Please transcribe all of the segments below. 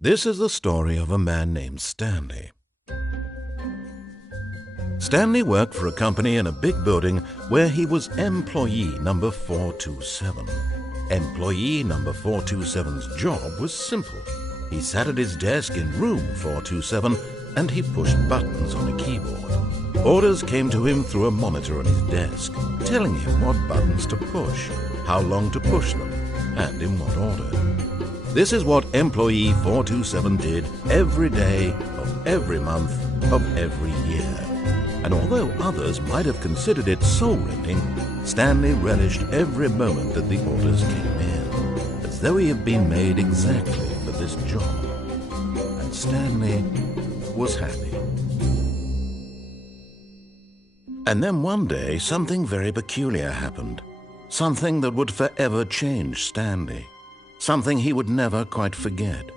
This is the story of a man named Stanley. Stanley worked for a company in a big building where he was employee number 427. Employee number 427's job was simple. He sat at his desk in room 427 and he pushed buttons on a keyboard. Orders came to him through a monitor on his desk, telling him what buttons to push, how long to push them, and in what order. This is what employee 427 did every day of every month of every year. And although others might have considered it soul-rending, Stanley relished every moment that the orders came in, as though he had been made exactly for this job. And Stanley was happy. And then one day, something very peculiar happened. Something that would forever change Stanley. Something he would never quite forget.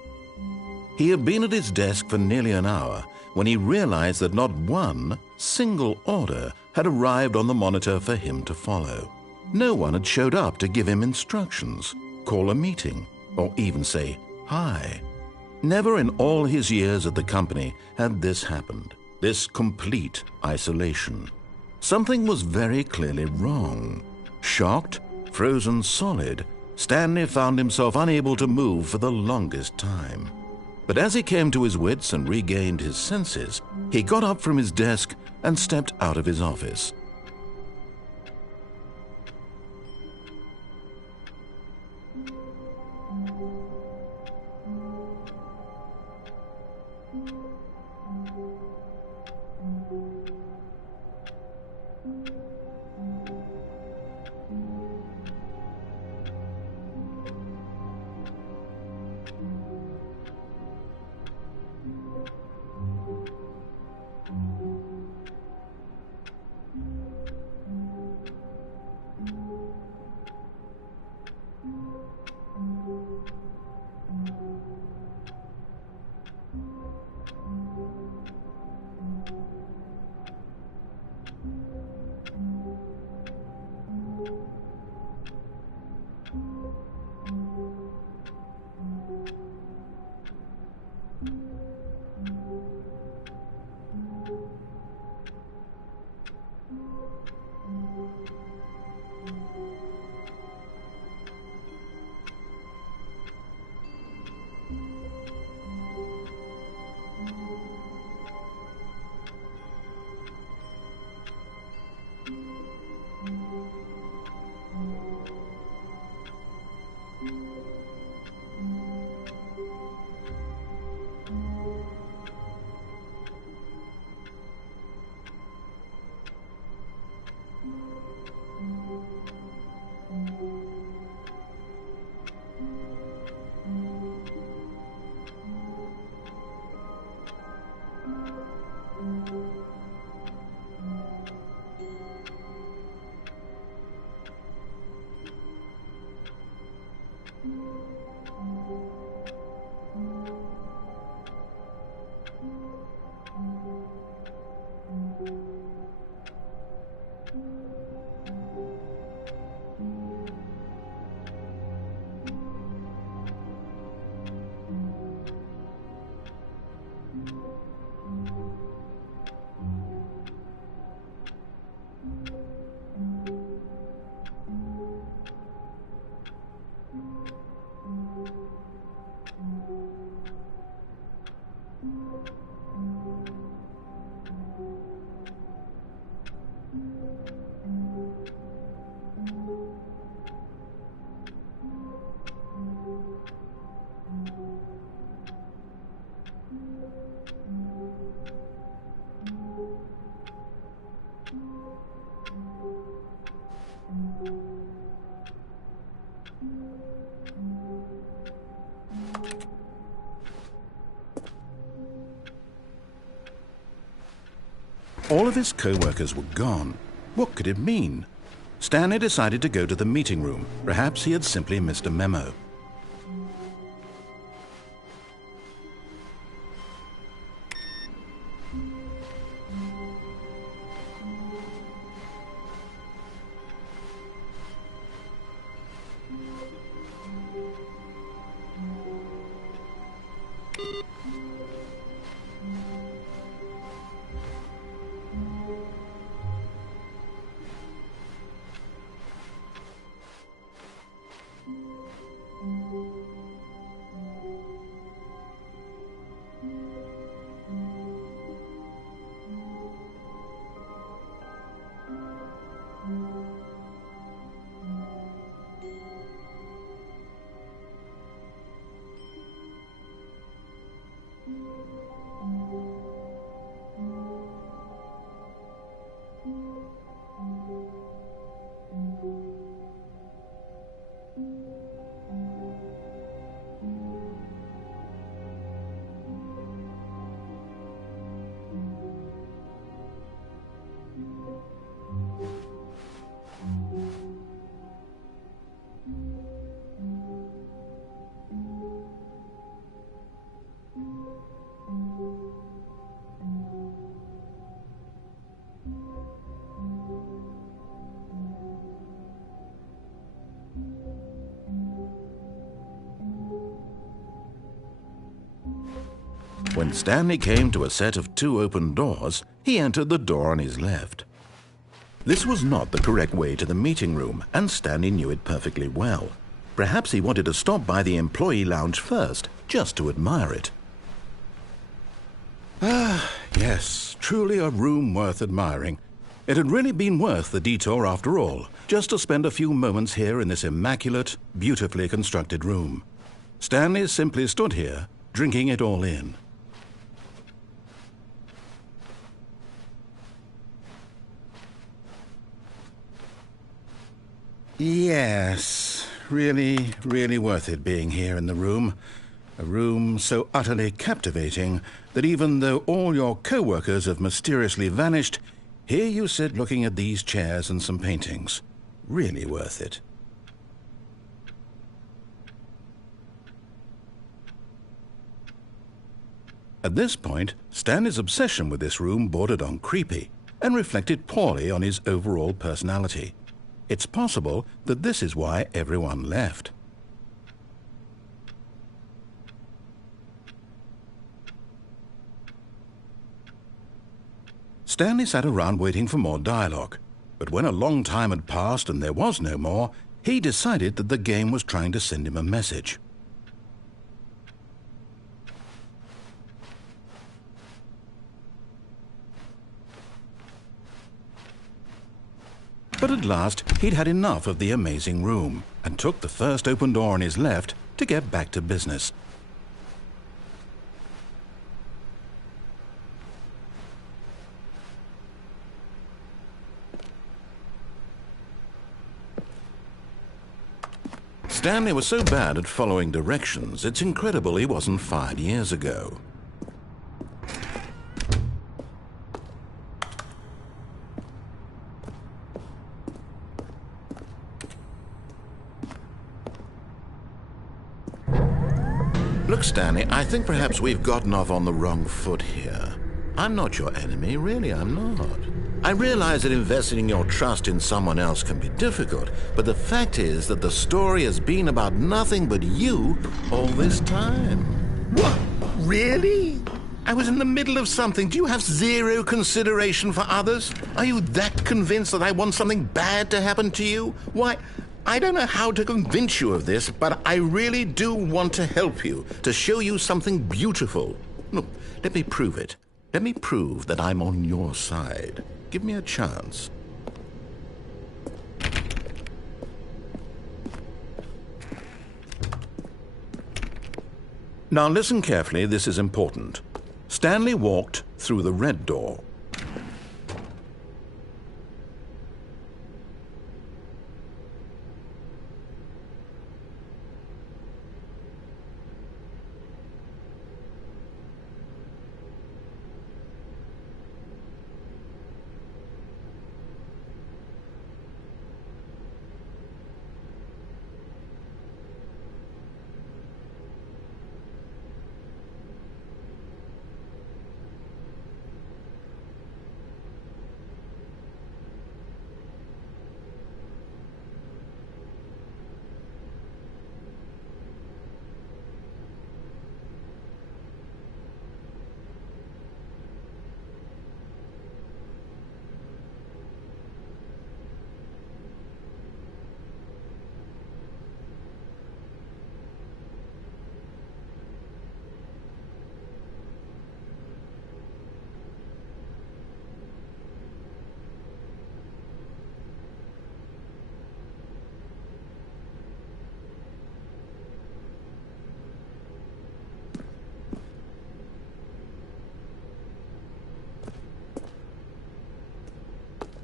He had been at his desk for nearly an hour when he realized that not one single order had arrived on the monitor for him to follow. No one had showed up to give him instructions, call a meeting, or even say hi. Never in all his years at the company had this happened, this complete isolation. Something was very clearly wrong. Shocked, frozen solid, Stanley found himself unable to move for the longest time. But as he came to his wits and regained his senses, he got up from his desk and stepped out of his office. All of his co-workers were gone. What could it mean? Stanley decided to go to the meeting room. Perhaps he had simply missed a memo. When Stanley came to a set of 2 open doors, he entered the door on his left. This was not the correct way to the meeting room, and Stanley knew it perfectly well. Perhaps he wanted to stop by the employee lounge first, just to admire it. Ah, yes, truly a room worth admiring. It had really been worth the detour after all, just to spend a few moments here in this immaculate, beautifully constructed room. Stanley simply stood here, drinking it all in. Yes, really, really worth it being here in the room. A room so utterly captivating that even though all your co-workers have mysteriously vanished, here you sit looking at these chairs and some paintings. Really worth it. At this point, Stanley's obsession with this room bordered on creepy and reflected poorly on his overall personality. It's possible that this is why everyone left. Stanley sat around waiting for more dialogue, but when a long time had passed and there was no more, he decided that the game was trying to send him a message. But at last, he'd had enough of the amazing room and took the first open door on his left to get back to business. Stanley was so bad at following directions, it's incredible he wasn't fired years ago. Look, Stanley, I think perhaps we've gotten off on the wrong foot here. I'm not your enemy, really, I'm not. I realize that investing your trust in someone else can be difficult, but the fact is that the story has been about nothing but you all this time. What? Really? I was in the middle of something. Do you have zero consideration for others? Are you that convinced that I want something bad to happen to you? Why, I don't know how to convince you of this, but I really do want to help you, to show you something beautiful. Look, let me prove it. Let me prove that I'm on your side. Give me a chance. Now listen carefully, this is important. Stanley walked through the red door.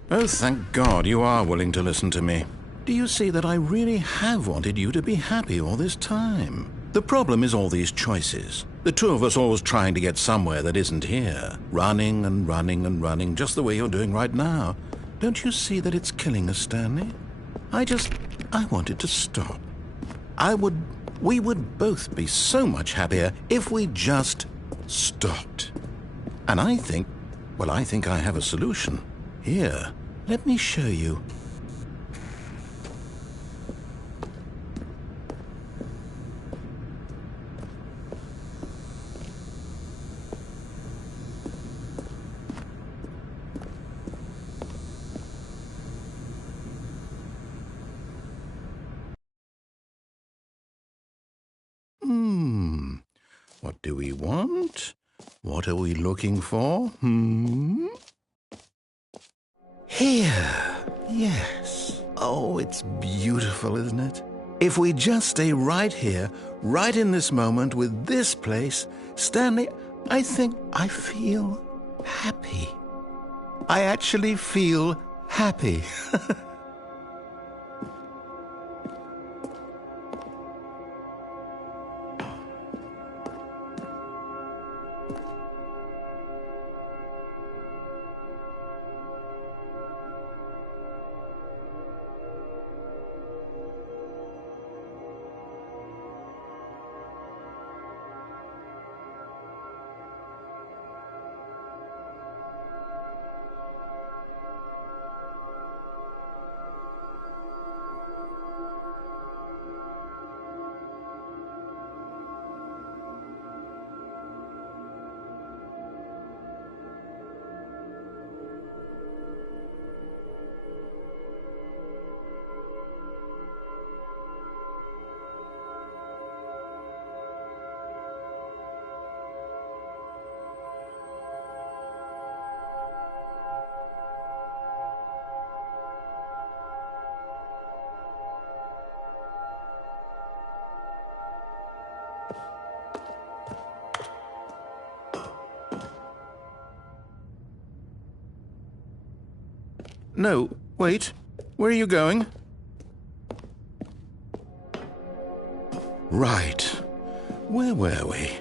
Oh, thank God you are willing to listen to me. Do you see that I really have wanted you to be happy all this time? The problem is all these choices. The two of us always trying to get somewhere that isn't here. Running and running and running, just the way you're doing right now. Don't you see that it's killing us, Stanley? I wanted to stop. We would both be so much happier if we just stopped. And I think I have a solution. Here, let me show you. What do we want? What are we looking for? Here. Yes. Oh, it's beautiful, isn't it? If we just stay right here, right in this moment with this place, Stanley, I think I feel happy. I actually feel happy. No, wait. Where are you going? Right. Where were we?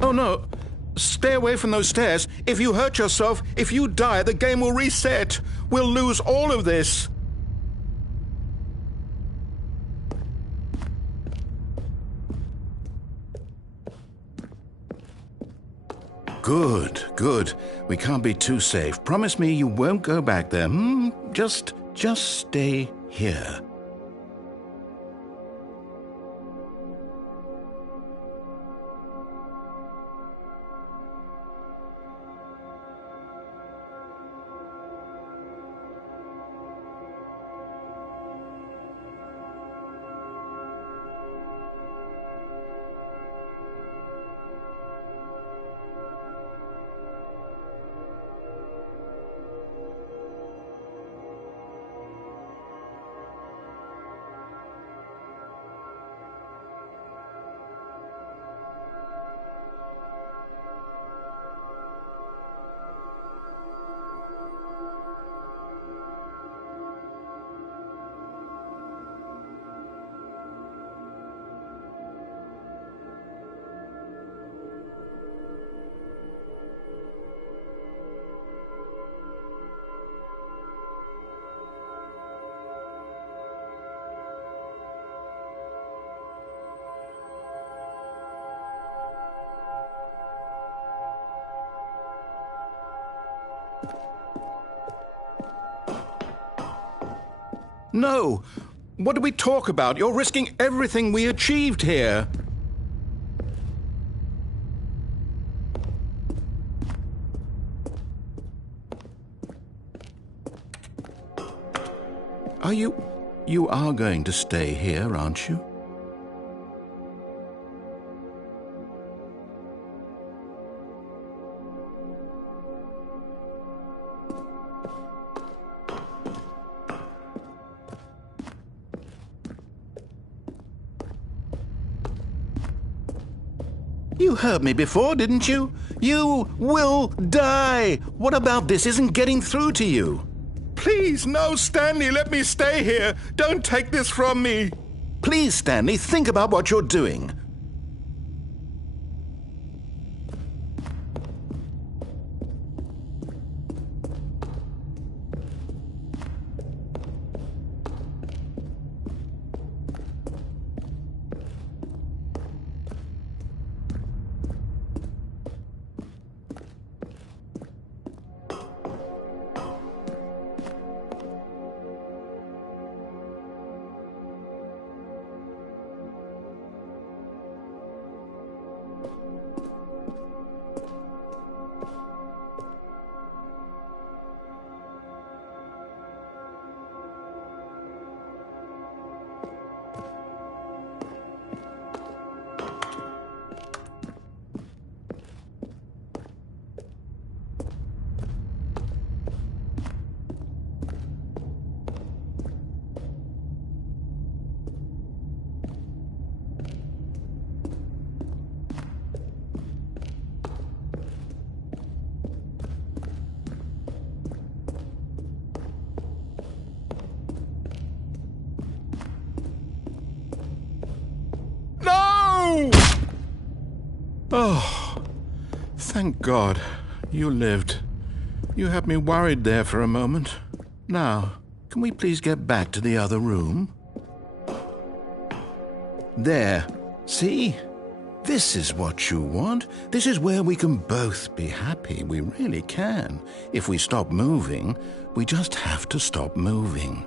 Oh, no. Stay away from those stairs. If you hurt yourself, if you die, the game will reset. We'll lose all of this. Good, good. We can't be too safe. Promise me you won't go back there. Just stay here. No! What do we talk about? You're risking everything we achieved here. You are going to stay here, aren't you? You heard me before, didn't you? You will die! What about this isn't getting through to you? Please, no, Stanley, let me stay here. Don't take this from me. Please, Stanley, think about what you're doing. No! Oh, thank God. You lived. You had me worried there for a moment. Now, can we please get back to the other room? There. See? This is what you want. This is where we can both be happy. We really can. If we stop moving, we just have to stop moving.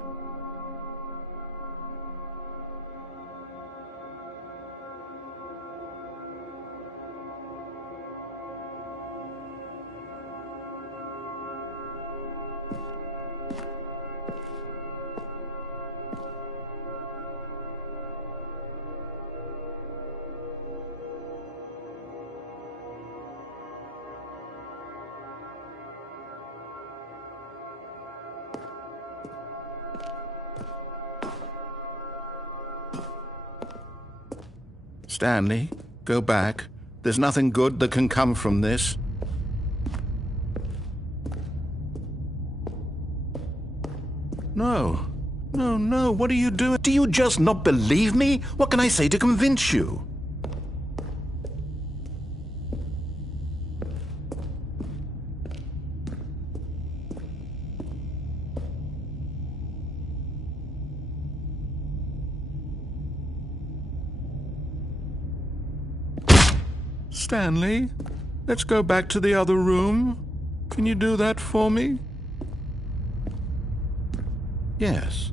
Stanley, go back. There's nothing good that can come from this. No. No, what are you doing? Do you just not believe me? What can I say to convince you? Stanley, let's go back to the other room. Can you do that for me? Yes,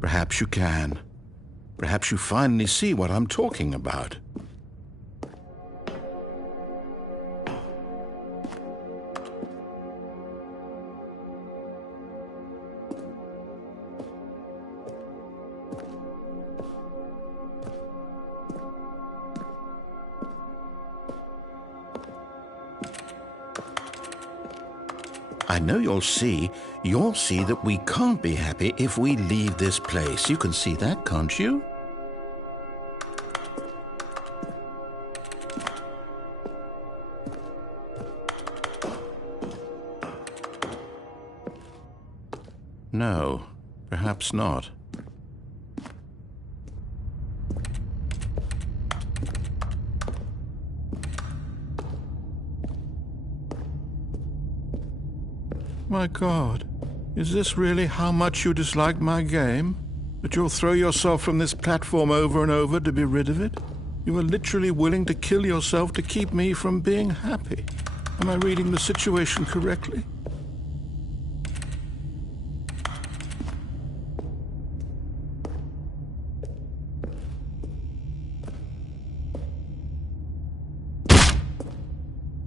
perhaps you can. Perhaps you finally see what I'm talking about. I know you'll see that we can't be happy if we leave this place. You can see that, can't you? No, perhaps not. My God, is this really how much you dislike my game? That you'll throw yourself from this platform over and over to be rid of it? You are literally willing to kill yourself to keep me from being happy. Am I reading the situation correctly?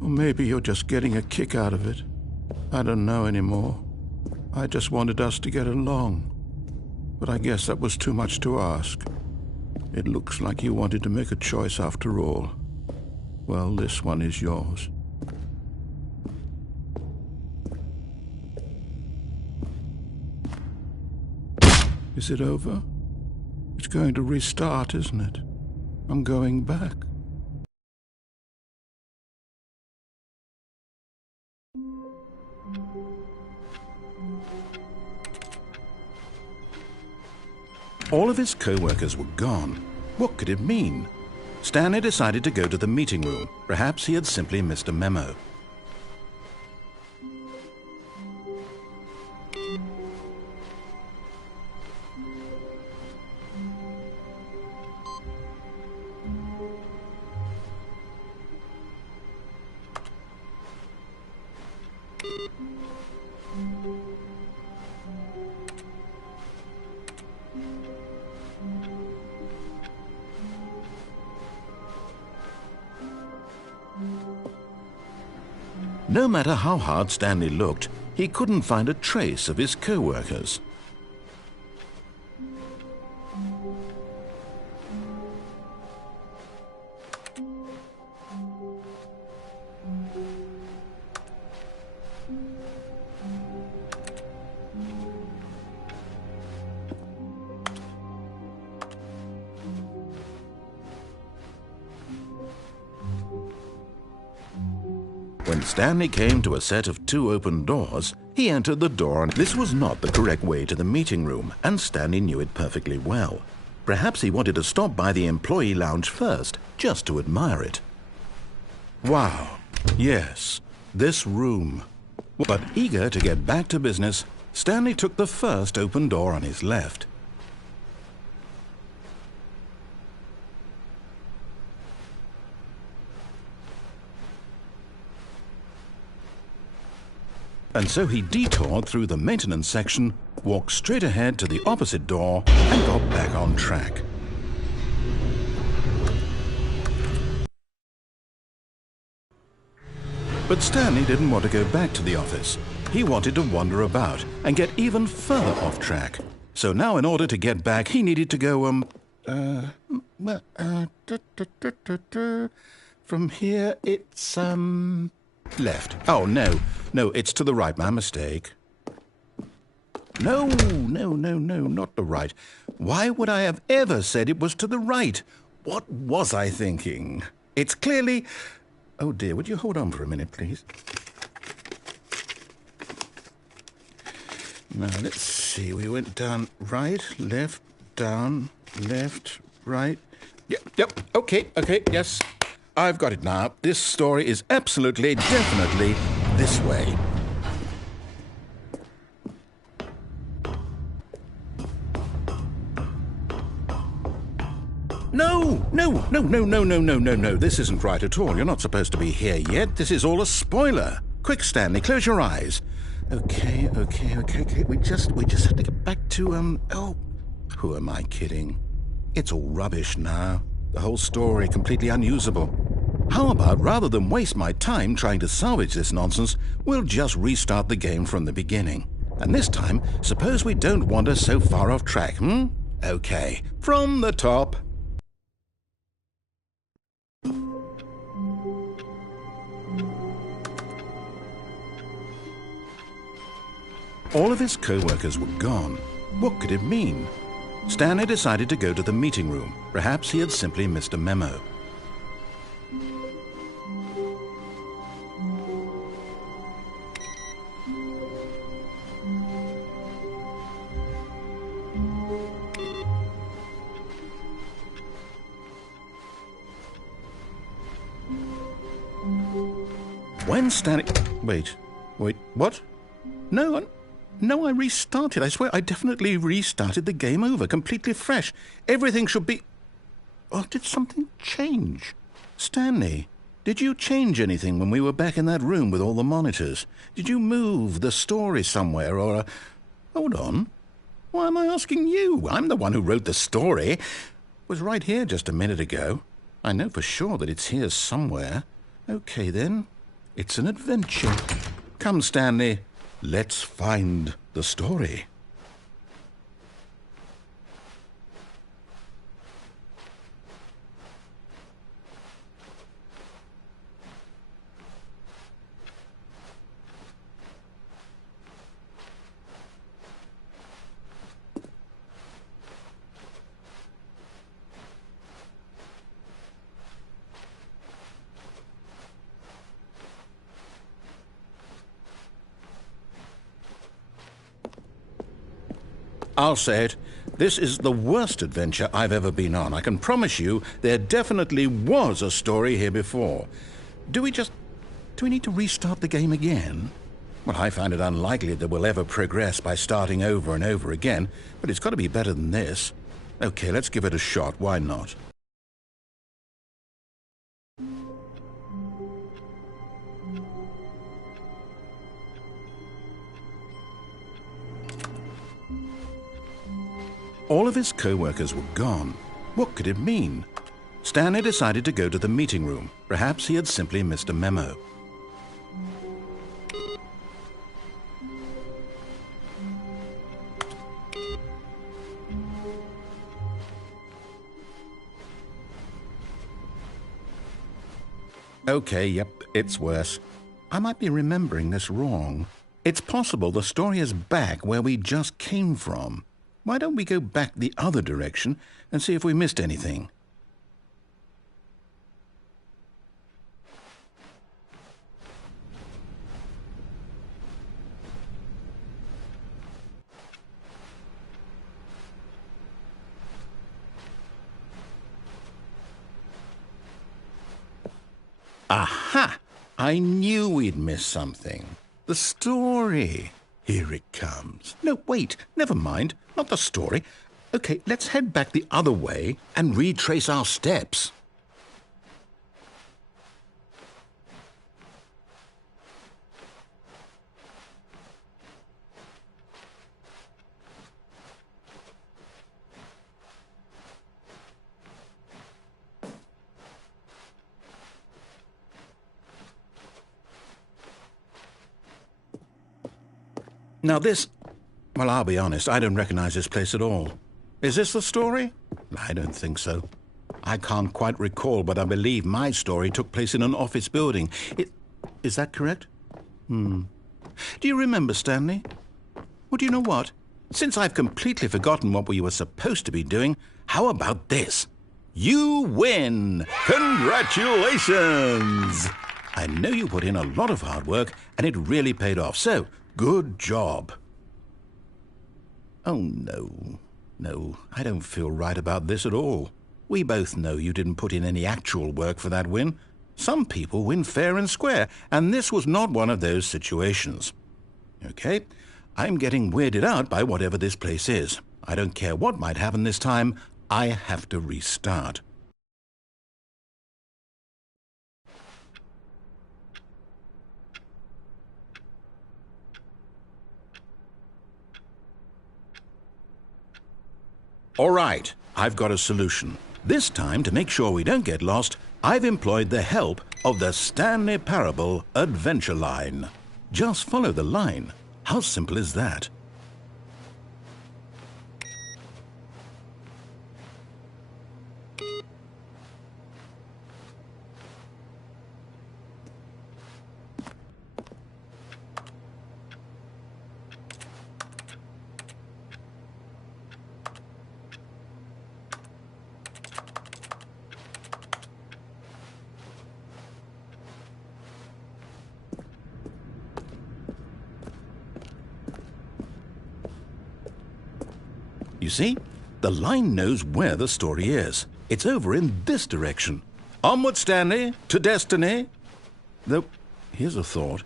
Or maybe you're just getting a kick out of it. I don't know anymore. I just wanted us to get along. But I guess that was too much to ask. It looks like you wanted to make a choice after all. Well, this one is yours. Is it over? It's going to restart, isn't it? I'm going back. All of his co-workers were gone. What could it mean? Stanley decided to go to the meeting room. Perhaps he had simply missed a memo. No matter how hard Stanley looked, he couldn't find a trace of his co-workers. When Stanley came to a set of 2 open doors, he entered the door, and this was not the correct way to the meeting room, and Stanley knew it perfectly well. Perhaps he wanted to stop by the employee lounge first, just to admire it. Wow, yes, this room. But eager to get back to business, Stanley took the first open door on his left. And so he detoured through the maintenance section, walked straight ahead to the opposite door, and got back on track. But Stanley didn't want to go back to the office. He wanted to wander about and get even further off track. So now, in order to get back, he needed to go, from here, it's, left. Oh, no, it's to the right. My mistake. No, not the right. Why would I have ever said it was to the right? What was I thinking? It's clearly... Oh, dear, would you hold on for a minute, please? Now, let's see. We went down right, left, down, left, right. Yep, okay, yes. I've got it now. This story is absolutely, definitely this way. No. This isn't right at all. You're not supposed to be here yet. This is all a spoiler. Quick, Stanley, close your eyes. Okay. We just have to get back to, oh, who am I kidding? It's all rubbish now. The whole story completely unusable. How about, rather than waste my time trying to salvage this nonsense, we'll just restart the game from the beginning. And this time, suppose we don't wander so far off track, Okay, from the top. All of his co-workers were gone. What could it mean? Stanley decided to go to the meeting room. Perhaps he had simply missed a memo. When Stanley... Wait, what? No, I restarted. I swear I definitely restarted the game over, completely fresh. Everything should be... Oh, did something change? Stanley, did you change anything when we were back in that room with all the monitors? Did you move the story somewhere or... Hold on. Why am I asking you? I'm the one who wrote the story. It was right here just a minute ago. I know for sure that it's here somewhere. Okay, then. It's an adventure. Come, Stanley. Let's find the story. I'll say it. This is the worst adventure I've ever been on. I can promise you there definitely was a story here before. Do we need to restart the game again? Well, I find it unlikely that we'll ever progress by starting over and over again, but it's got to be better than this. Okay, let's give it a shot. Why not? All of his co-workers were gone. What could it mean? Stanley decided to go to the meeting room. Perhaps he had simply missed a memo. Okay, yep, it's worse. I might be remembering this wrong. It's possible the story is back where we just came from. Why don't we go back the other direction and see if we missed anything? Aha! I knew we'd missed something. The story. Here it comes. No, wait, never mind. Not the story. Okay, let's head back the other way and retrace our steps. Now this... Well, I'll be honest, I don't recognize this place at all. Is this the story? I don't think so. I can't quite recall, but I believe my story took place in an office building. Is that correct? Do you remember, Stanley? Well, do you know what? Since I've completely forgotten what we were supposed to be doing, how about this? You win! Congratulations! I know you put in a lot of hard work, and it really paid off, so good job. Oh, no. No, I don't feel right about this at all. We both know you didn't put in any actual work for that win. Some people win fair and square, and this was not one of those situations. Okay, I'm getting weirded out by whatever this place is. I don't care what might happen this time. I have to restart. All right, I've got a solution. This time, to make sure we don't get lost, I've employed the help of the Stanley Parable Adventure Line. Just follow the line. How simple is that? You see, the line knows where the story is. It's over in this direction. Onward, Stanley, to destiny. Though, here's a thought.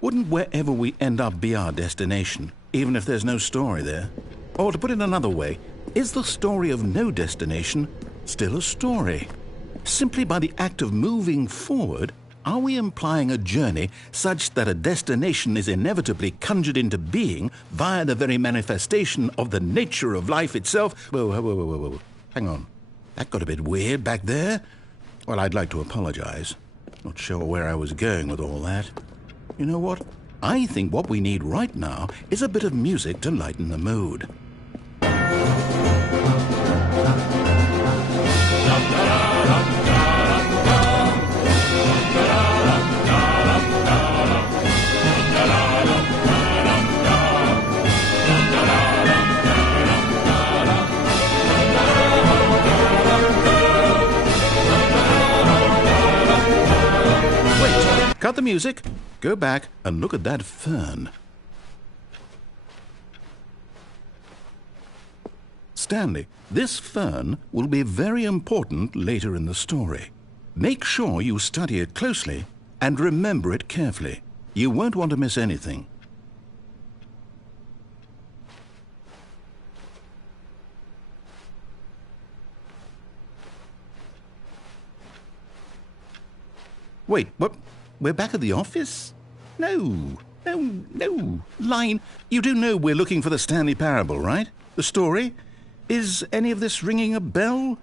Wouldn't wherever we end up be our destination, even if there's no story there? Or to put it another way, is the story of no destination still a story? Simply by the act of moving forward, are we implying a journey such that a destination is inevitably conjured into being via the very manifestation of the nature of life itself? Whoa. Hang on. That got a bit weird back there. Well, I'd like to apologize. Not sure where I was going with all that. You know what? I think what we need right now is a bit of music to lighten the mood. Cut the music, go back and look at that fern. Stanley, this fern will be very important later in the story. Make sure you study it closely and remember it carefully. You won't want to miss anything. Wait, what? We're back at the office? No. Line, you do know we're looking for the Stanley Parable, right? The story? Is any of this ringing a bell?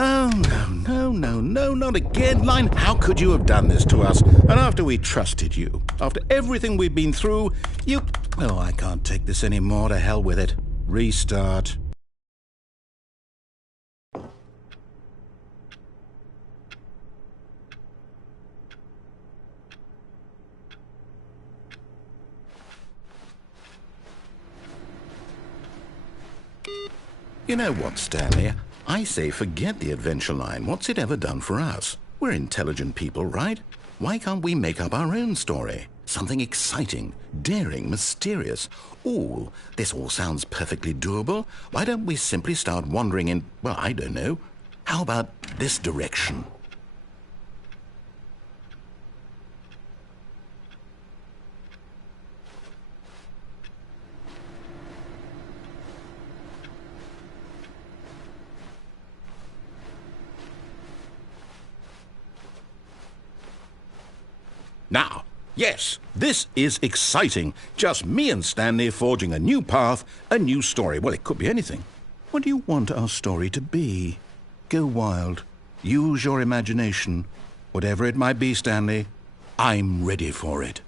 Oh, no, not again, Line. How could you have done this to us? And after we trusted you, after everything we've been through, you... Oh, I can't take this anymore. To hell with it. Restart. You know what, Stanley? I say forget the adventure line. What's it ever done for us? We're intelligent people, right? Why can't we make up our own story? Something exciting, daring, mysterious. Ooh, this all sounds perfectly doable. Why don't we simply start wandering in, well, I don't know. How about this direction? Now, yes, this is exciting. Just me and Stanley forging a new path, a new story. Well, it could be anything. What do you want our story to be? Go wild. Use your imagination. Whatever it might be, Stanley, I'm ready for it.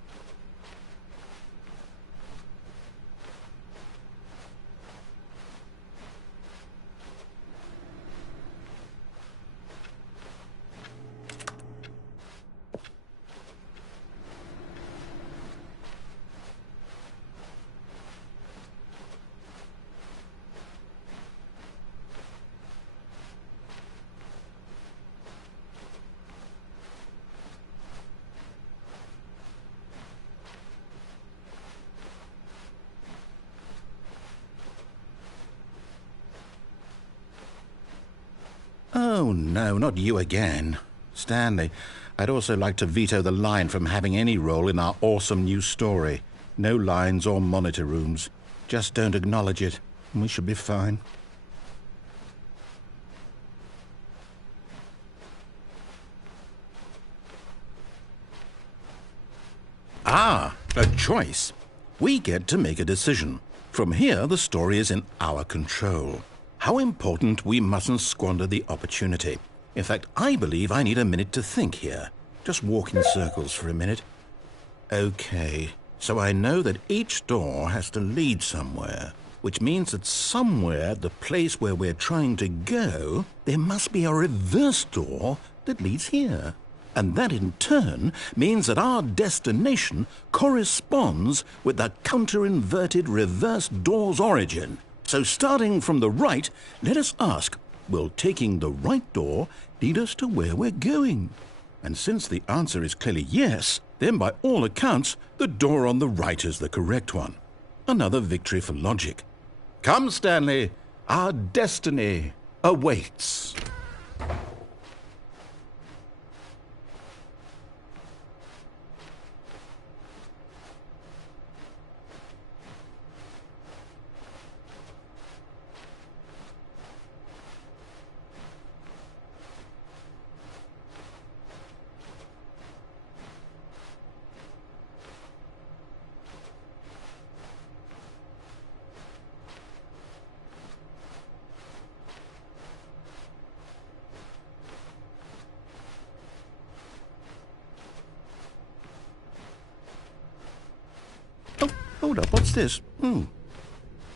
Oh, no, not you again. Stanley, I'd also like to veto the line from having any role in our awesome new story. No lines or monitor rooms. Just don't acknowledge it, and we should be fine. Ah, a choice. We get to make a decision. From here, the story is in our control. How important we mustn't squander the opportunity. In fact, I believe I need a minute to think here. Just walk in circles for a minute. Okay, so I know that each door has to lead somewhere, which means that somewhere at the place where we're trying to go, there must be a reverse door that leads here. And that in turn means that our destination corresponds with the counter-inverted reverse door's origin. So starting from the right, let us ask, will taking the right door lead us to where we're going? And since the answer is clearly yes, then by all accounts, the door on the right is the correct one. Another victory for logic. Come, Stanley, our destiny awaits. Oh, hold up, what's this?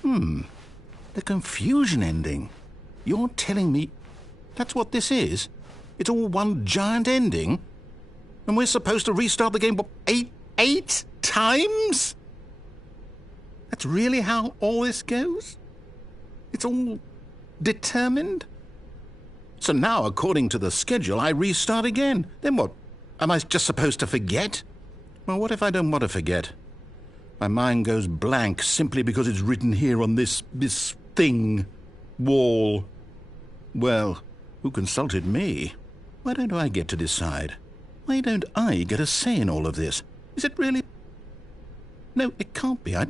The confusion ending. You're telling me that's what this is? It's all one giant ending? And we're supposed to restart the game, what, eight times? That's really how all this goes? It's all determined? So now, according to the schedule, I restart again. Then what? Am I just supposed to forget? Well, what if I don't want to forget? My mind goes blank simply because it's written here on this thing, wall. Well, who consulted me? Why don't I get to decide? Why don't I get a say in all of this? Is it really? No, it can't be. I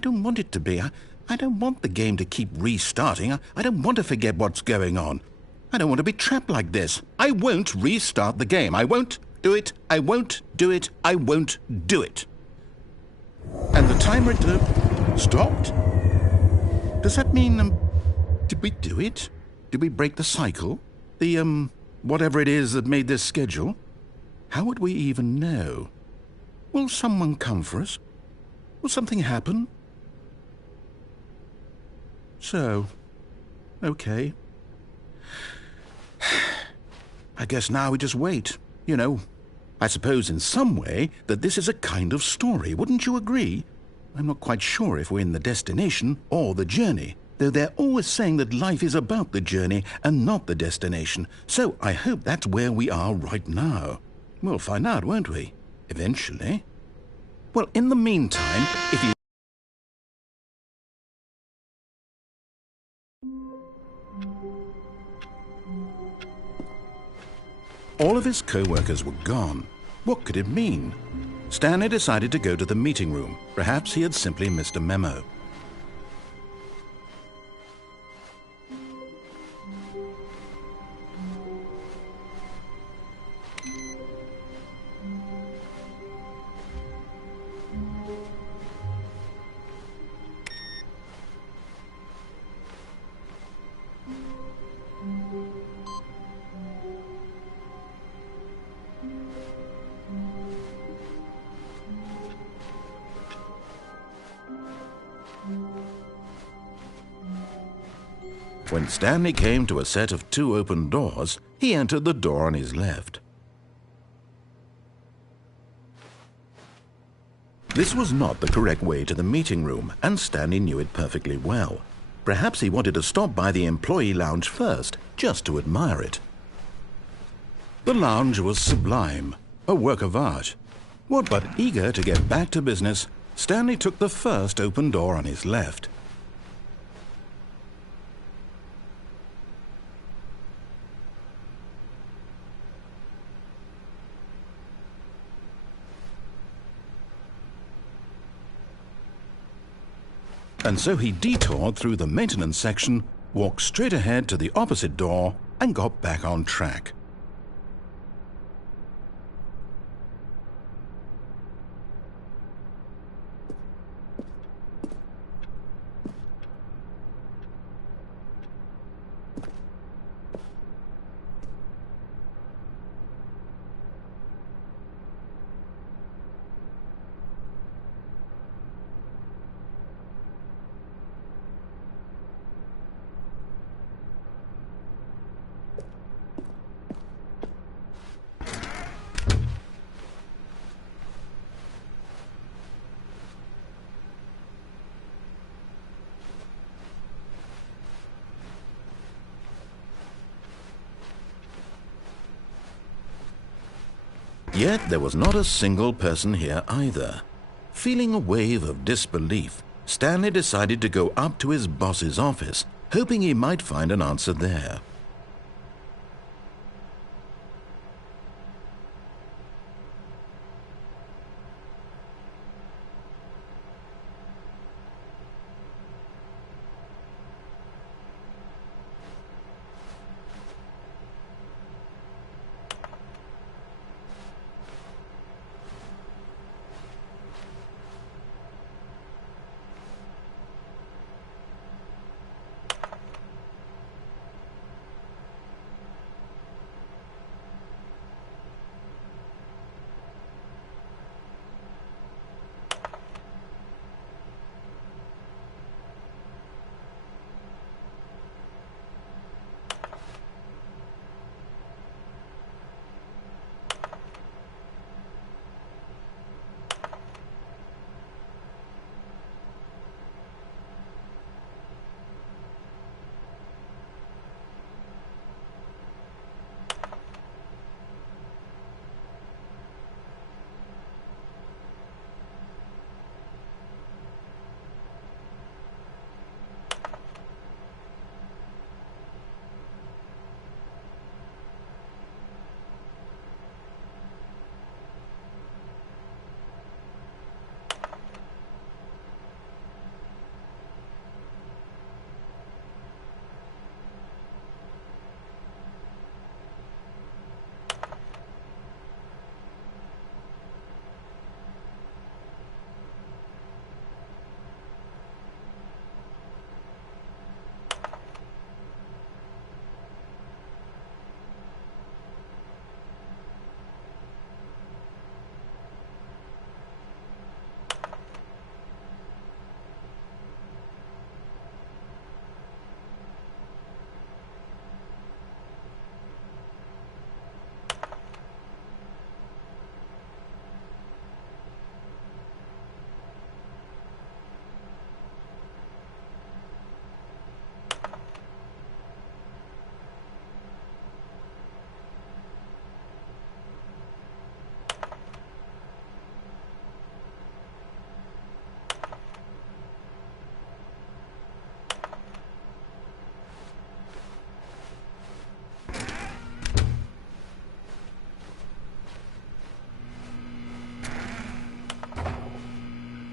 don't want it to be. I don't want the game to keep restarting. I don't want to forget what's going on. I don't want to be trapped like this. I won't restart the game. I won't do it. I won't do it. I won't do it. And the timer stopped? Does that mean, did we do it? Did we break the cycle? The, whatever it is that made this schedule? How would we even know? Will someone come for us? Will something happen? So, okay. I guess now we just wait, you know. I suppose in some way that this is a kind of story, wouldn't you agree? I'm not quite sure if we're in the destination or the journey, though they're always saying that life is about the journey and not the destination, so I hope that's where we are right now. We'll find out, won't we? Eventually. Well, in the meantime, if you... All of his co-workers were gone. What could it mean? Stanley decided to go to the meeting room. Perhaps he had simply missed a memo. When Stanley came to a set of 2 open doors, he entered the door on his left. This was not the correct way to the meeting room, and Stanley knew it perfectly well. Perhaps he wanted to stop by the employee lounge first, just to admire it. The lounge was sublime, a work of art. What but eager to get back to business, Stanley took the first open door on his left. And so he detoured through the maintenance section, walked straight ahead to the opposite door, and got back on track. Yet there was not a single person here either. Feeling a wave of disbelief, Stanley decided to go up to his boss's office, hoping he might find an answer there.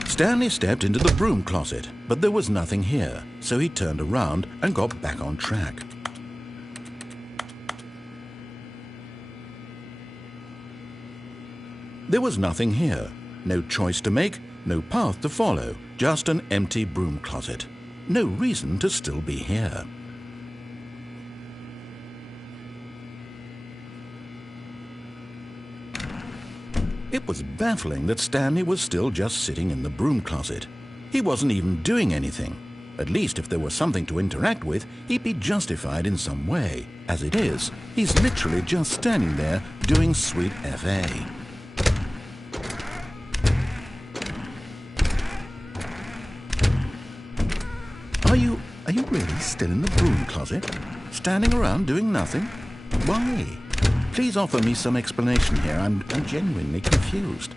Stanley stepped into the broom closet, but there was nothing here, so he turned around and got back on track. There was nothing here, no choice to make, no path to follow, just an empty broom closet. No reason to still be here. It was baffling that Stanley was still just sitting in the broom closet. He wasn't even doing anything. At least if there was something to interact with, he'd be justified in some way. As it is, he's literally just standing there doing sweet FA. Are you really still in the broom closet? Standing around doing nothing? Why? Please offer me some explanation here. I'm genuinely confused.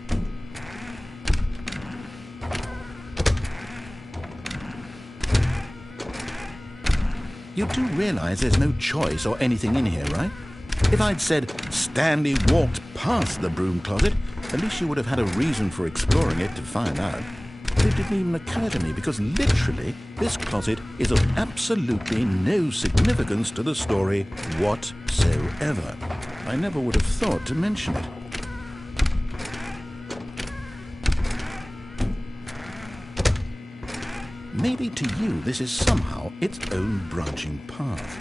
You do realize there's no choice or anything in here, right? If I'd said Stanley walked past the broom closet, at least you would have had a reason for exploring it to find out. But it didn't even occur to me because literally this closet is of absolutely no significance to the story whatsoever. I never would have thought to mention it. Maybe to you this is somehow its own branching path.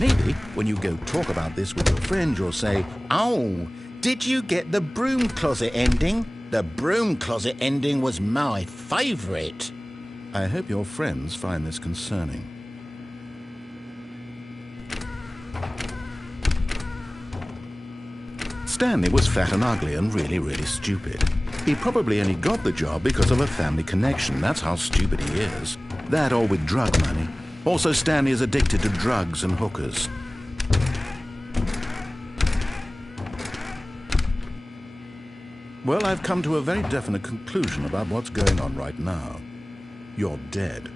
Maybe when you go talk about this with your friends you'll say, "Oh, did you get the broom closet ending? The broom closet ending was my favourite." I hope your friends find this concerning. Stanley was fat and ugly and really stupid. He probably only got the job because of a family connection. That's how stupid he is. That or with drug money. Also, Stanley is addicted to drugs and hookers. Well, I've come to a very definite conclusion about what's going on right now. You're dead.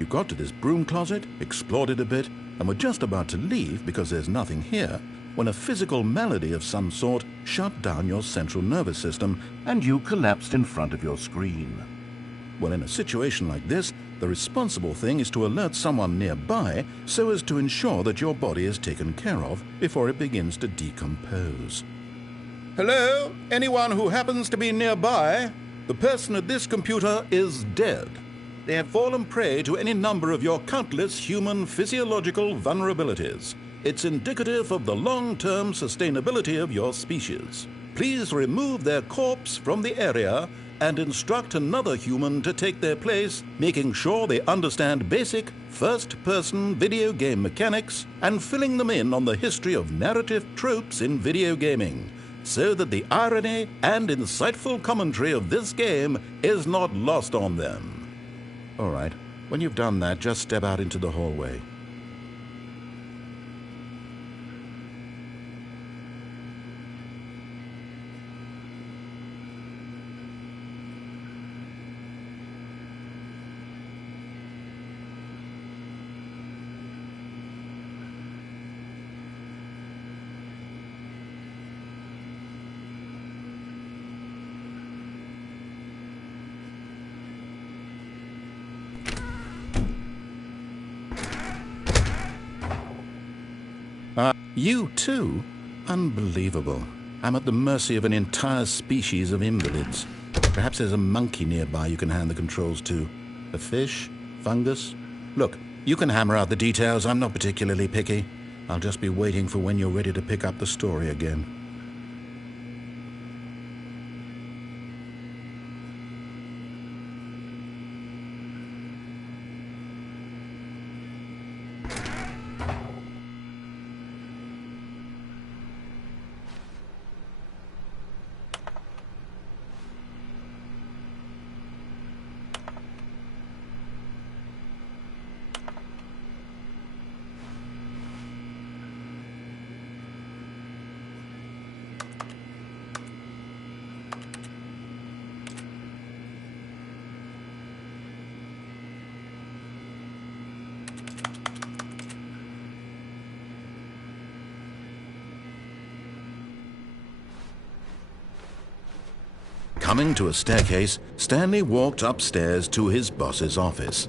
You got to this broom closet, explored it a bit, and were just about to leave because there's nothing here, when a physical malady of some sort shut down your central nervous system and you collapsed in front of your screen. Well, in a situation like this, the responsible thing is to alert someone nearby so as to ensure that your body is taken care of before it begins to decompose. Hello? Anyone who happens to be nearby? The person at this computer is dead. They have fallen prey to any number of your countless human physiological vulnerabilities. It's indicative of the long-term sustainability of your species. Please remove their corpse from the area and instruct another human to take their place, making sure they understand basic first-person video game mechanics and filling them in on the history of narrative tropes in video gaming, so that the irony and insightful commentary of this game is not lost on them. All right, when you've done that, just step out into the hallway. You too? Unbelievable. I'm at the mercy of an entire species of invalids. Perhaps there's a monkey nearby you can hand the controls to. A fish? Fungus? Look, you can hammer out the details. I'm not particularly picky. I'll just be waiting for when you're ready to pick up the story again. Coming to a staircase, Stanley walked upstairs to his boss's office.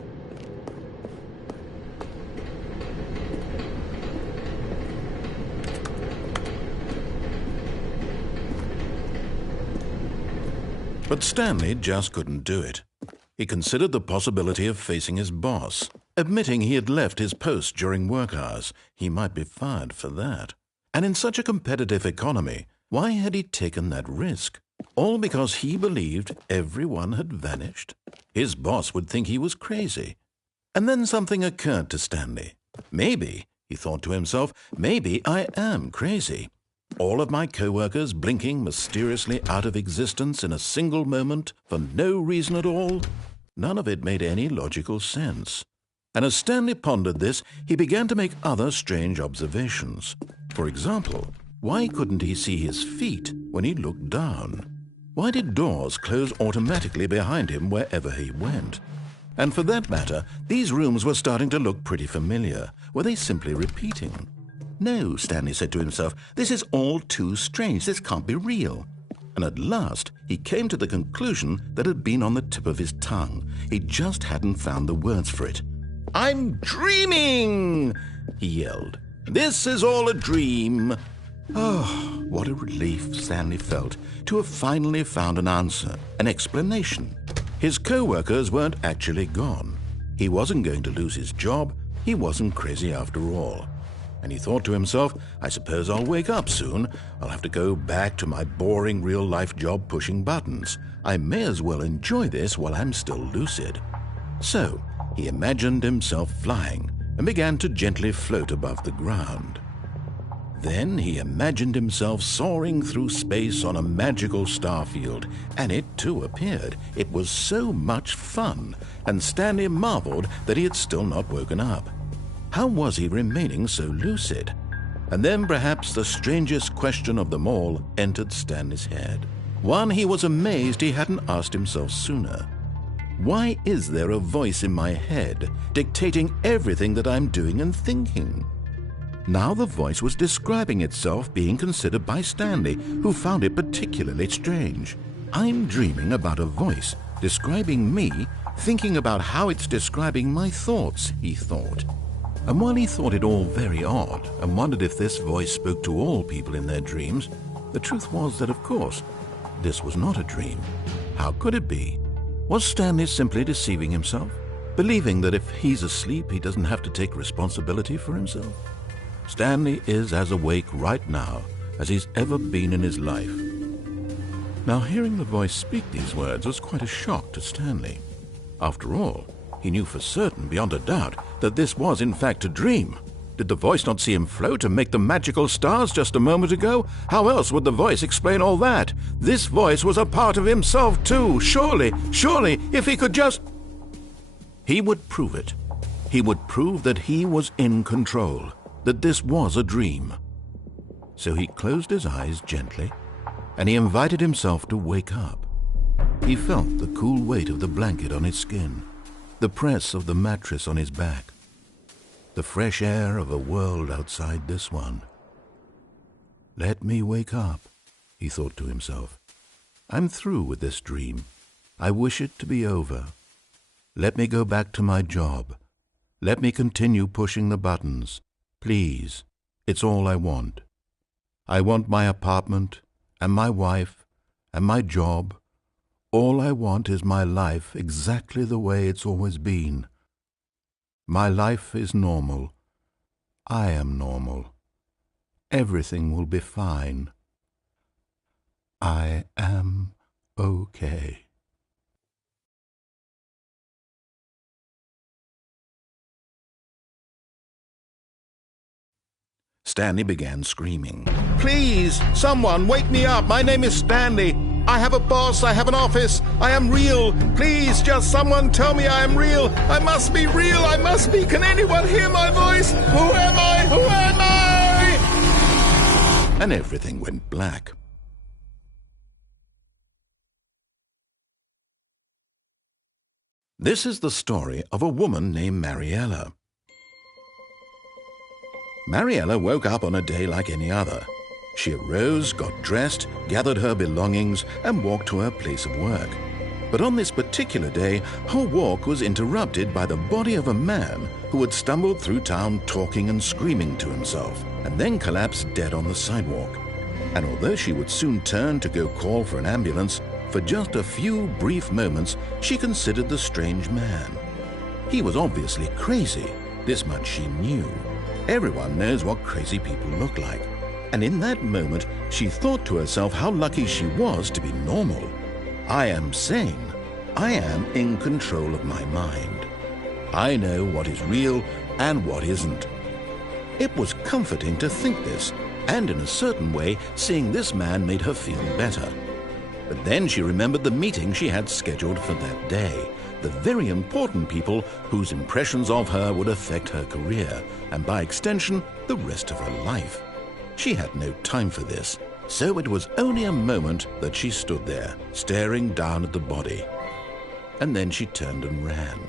But Stanley just couldn't do it. He considered the possibility of facing his boss. Admitting he had left his post during work hours, he might be fired for that. And in such a competitive economy, why had he taken that risk? All because he believed everyone had vanished? His boss would think he was crazy. And then something occurred to Stanley. Maybe, he thought to himself, maybe I am crazy. All of my co-workers blinking mysteriously out of existence in a single moment for no reason at all? None of it made any logical sense. And as Stanley pondered this, he began to make other strange observations. For example, why couldn't he see his feet when he looked down? Why did doors close automatically behind him wherever he went? And for that matter, these rooms were starting to look pretty familiar. Were they simply repeating? No, Stanley said to himself, this is all too strange. This can't be real. And at last, he came to the conclusion that had been on the tip of his tongue. He just hadn't found the words for it. "I'm dreaming!" he yelled. "This is all a dream." Oh, what a relief Stanley felt to have finally found an answer, an explanation. His co-workers weren't actually gone. He wasn't going to lose his job. He wasn't crazy after all. And he thought to himself, I suppose I'll wake up soon. I'll have to go back to my boring real-life job pushing buttons. I may as well enjoy this while I'm still lucid. So he imagined himself flying and began to gently float above the ground. Then he imagined himself soaring through space on a magical starfield, and it too appeared. It was so much fun, and Stanley marveled that he had still not woken up. How was he remaining so lucid? And then perhaps the strangest question of them all entered Stanley's head. One he was amazed he hadn't asked himself sooner. Why is there a voice in my head dictating everything that I'm doing and thinking? Now the voice was describing itself being considered by Stanley, who found it particularly strange. I'm dreaming about a voice describing me, thinking about how it's describing my thoughts, he thought. And while he thought it all very odd and wondered if this voice spoke to all people in their dreams, the truth was that, of course, this was not a dream. How could it be? Was Stanley simply deceiving himself, believing that if he's asleep, he doesn't have to take responsibility for himself? Stanley is as awake right now as he's ever been in his life. Now, hearing the voice speak these words was quite a shock to Stanley. After all, he knew for certain, beyond a doubt, that this was in fact a dream. Did the voice not see him float and make the magical stars just a moment ago? How else would the voice explain all that? This voice was a part of himself too. Surely, if he could just... He would prove it. He would prove that he was in control, that this was a dream. So he closed his eyes gently, and he invited himself to wake up. He felt the cool weight of the blanket on his skin, the press of the mattress on his back, the fresh air of a world outside this one. Let me wake up, he thought to himself. I'm through with this dream. I wish it to be over. Let me go back to my job. Let me continue pushing the buttons. Please, it's all I want. I want my apartment and my wife and my job. All I want is my life exactly the way it's always been. My life is normal. I am normal. Everything will be fine. I am okay. Stanley began screaming. Please, someone, wake me up. My name is Stanley. I have a boss. I have an office. I am real. Please, just someone tell me I am real. I must be real. I must be. Can anyone hear my voice? Who am I? Who am I? And everything went black. This is the story of a woman named Mariella. Mariella woke up on a day like any other. She arose, got dressed, gathered her belongings, and walked to her place of work. But on this particular day, her walk was interrupted by the body of a man who had stumbled through town talking and screaming to himself, and then collapsed dead on the sidewalk. And although she would soon turn to go call for an ambulance, for just a few brief moments she considered the strange man. He was obviously crazy, this much she knew. Everyone knows what crazy people look like. And in that moment, she thought to herself how lucky she was to be normal. I am sane. I am in control of my mind. I know what is real and what isn't. It was comforting to think this, and in a certain way, seeing this man made her feel better. But then she remembered the meeting she had scheduled for that day, the very important people whose impressions of her would affect her career, and by extension, the rest of her life. She had no time for this, so it was only a moment that she stood there, staring down at the body. And then she turned and ran.